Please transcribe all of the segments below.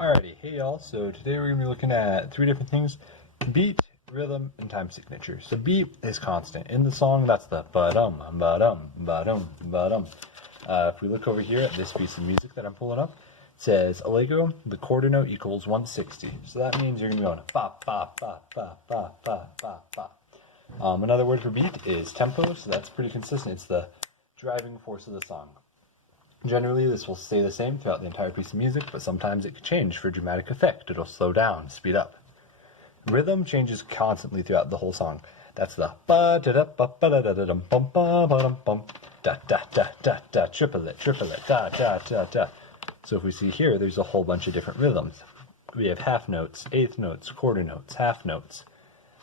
Alrighty, hey y'all, so today we're going to be looking at three different things: beat, rhythm, and time signature. So beat is constant. In the song, that's the ba-dum, ba-dum, ba-dum, ba-dum. If we look over here at this piece of music that I'm pulling up, it says Allegro, the quarter note equals 160. So that means you're going to be going ba, ba, ba, ba, ba, ba, ba, ba. Another word for beat is tempo, so that's pretty consistent. It's the driving force of the song. Generally, this will stay the same throughout the entire piece of music, but sometimes it can change for dramatic effect. It'll slow down, speed up. Rhythm changes constantly throughout the whole song. That's the ba da da ba ba da da da dum bum ba ba dum bum da da da da da triplet da da da da. So if we see here, there's a whole bunch of different rhythms. We have half notes, eighth notes, quarter notes, half notes,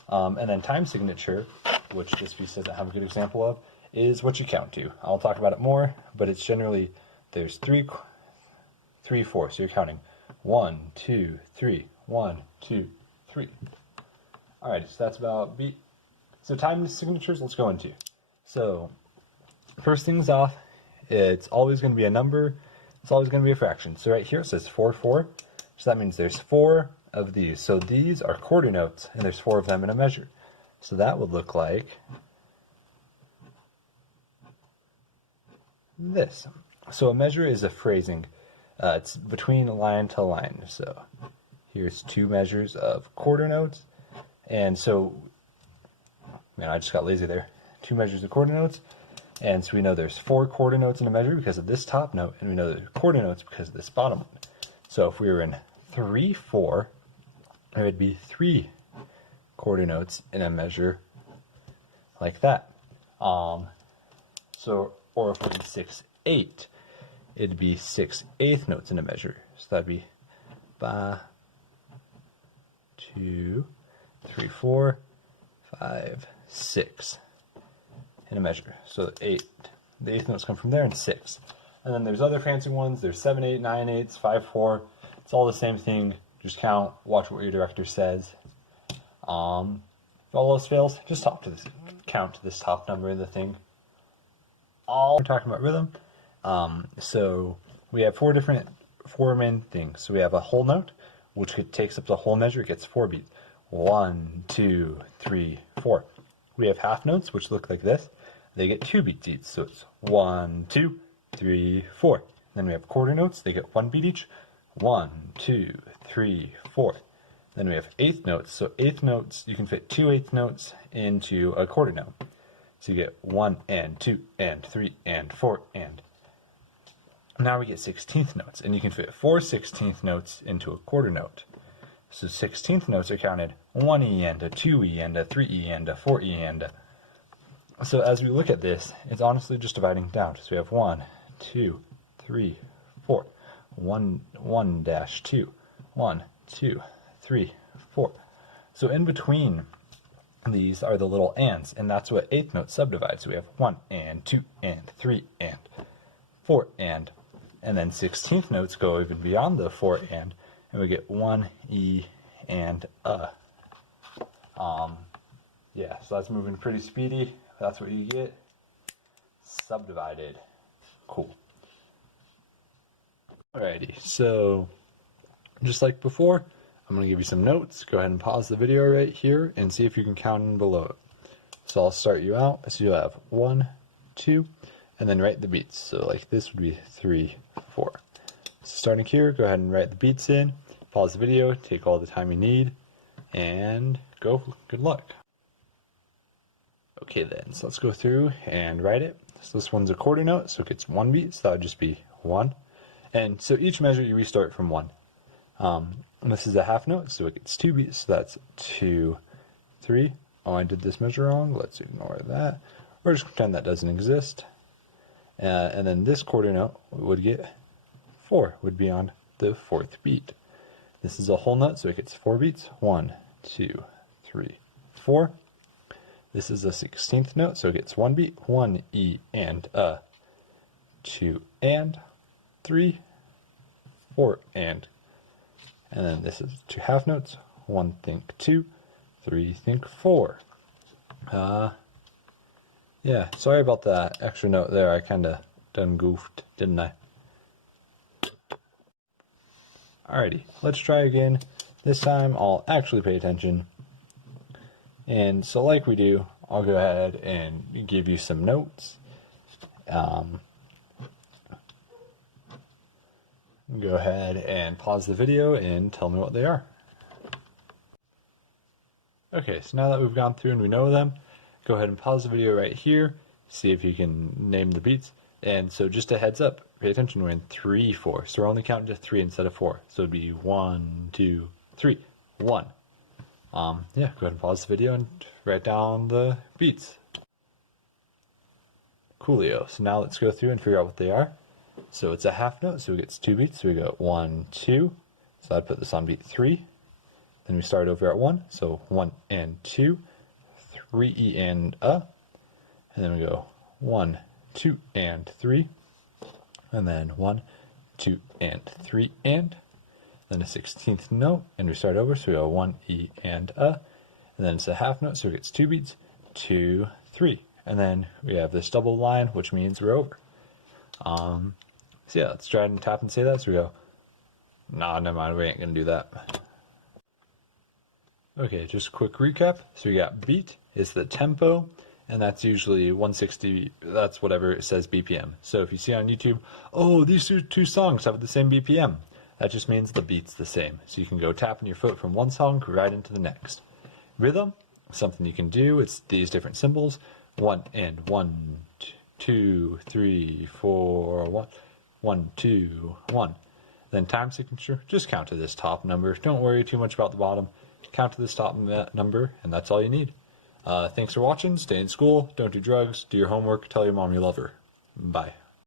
and then time signature, which this piece doesn't have a good example of, is what you count to. I'll talk about it more, but it's generally there's three, 4. So you're counting 1, 2, 3, 1, 2, 3. Alright, so that's about beat. So time signatures, let's go into. So first things off, it's always going to be a number. It's always going to be a fraction. So right here it says 4, 4. So that means there's 4 of these. So these are quarter notes, and there's 4 of them in a measure. So that would look like this. So a measure is a phrasing. It's between line to line. So here's 2 measures of quarter notes. And so, man, I just got lazy there. 2 measures of quarter notes. And so we know there's 4 quarter notes in a measure because of this top note. And we know there's quarter notes because of this bottom one. So if we were in 3, 4, there would be 3 quarter notes in a measure like that. Or if we're in 6, 8, it'd be 6 eighth notes in a measure. So that'd be ba, 2, 3, 4, 5, 6 in a measure. So 8, the eighth notes come from there, and 6. And then there's other fancy ones. There's 7, 8, 9 eighths, 5, 4. It's all the same thing. Just count, watch what your director says. If all else fails, just count to this top number of the thing. We're talking about rhythm. So we have 4 main things. So we have a whole note, which takes up the whole measure. It gets 4 beats. 1, 2, 3, 4. We have half notes, which look like this. They get 2 beats each. So it's 1, 2, 3, 4. Then we have quarter notes. They get 1 beat each. 1, 2, 3, 4. Then we have eighth notes. So eighth notes, you can fit 2 eighth notes into a quarter note. So you get 1 and 2 and 3 and 4 and. Now we get 16th notes, and you can fit 4 16th notes into a quarter note. So 16th notes are counted 1E and a 2E and a 3E and a 4E and a. So as we look at this, it's honestly just dividing down. So we have 1, 2, 3, 4. 1 dash 2. 1, 2, 3, 4. So in between these are the little ands, and that's what eighth notes subdivide. So we have 1 and 2 and 3 and 4 and then 16th notes go even beyond the 4 and we get 1 E and a. Yeah, so that's moving pretty speedy. That's what you get. Subdivided. Cool. Alrighty, so just like before, I'm going to give you some notes. Go ahead and pause the video right here and see if you can count in below it. So I'll start you out. So you'll have 1, 2, and then write the beats. So like this would be 3, 4. So starting here, go ahead and write the beats in. Pause the video, take all the time you need, and go. Good luck. Okay then, so let's go through and write it. So this one's a quarter note, so it gets 1 beat, so that would just be 1. And so each measure you restart from 1. And this is a half note, so it gets 2 beats, so that's 2, 3. Oh, I did this measure wrong. Let's ignore that. Or just pretend that doesn't exist. And then this quarter note would get 4, would be on the 4th beat. This is a whole note, so it gets 4 beats. 1, 2, 3, 4. This is a 16th note, so it gets 1 beat. 1 E and a, 2 and 3, 4 and then this is 2 half notes. 1 think 2, 3 think 4. Yeah, sorry about that extra note there. I kind of done goofed, didn't I? Alrighty, let's try again. This time I'll actually pay attention. And so like we do, I'll go ahead and give you some notes. Go ahead and pause the video and tell me what they are. Okay, so now that we've gone through and we know them, go ahead and pause the video right here, see if you can name the beats. And so just a heads up, pay attention, we're in 3, 4. So we're only counting to 3 instead of 4. So it'd be 1, 2, 3, 1. Yeah, go ahead and pause the video and write down the beats. Coolio. So now let's go through and figure out what they are. So it's a half note, so it gets 2 beats. So we go 1, 2. So I'd put this on beat 3. Then we start over at 1. So 1 and 2, 3 E and A. And then we go 1, 2 and 3. And then 1, 2 and 3 and. Then a 16th note, and we start over, so we go 1 E and A. And then it's a half note, so it gets 2 beats, 2, 3. And then we have this double line, which means we're over. So yeah, let's try and tap and say that. So we go, nah, never mind, we ain't gonna do that. Okay, just a quick recap. So we got beat is the tempo, and that's usually 160, that's whatever it says BPM. So if you see on YouTube, oh, these two songs have the same BPM, that just means the beat's the same. So you can go tapping your foot from one song right into the next. Rhythm, something you can do, it's these different symbols. 1 and 1, 2, 3, 4, 1, 1, 2, 1. Then time signature, just count to this top number. Don't worry too much about the bottom. Count to this top number, and that's all you need. Thanks for watching. Stay in school. Don't do drugs. Do your homework. Tell your mom you love her. Bye.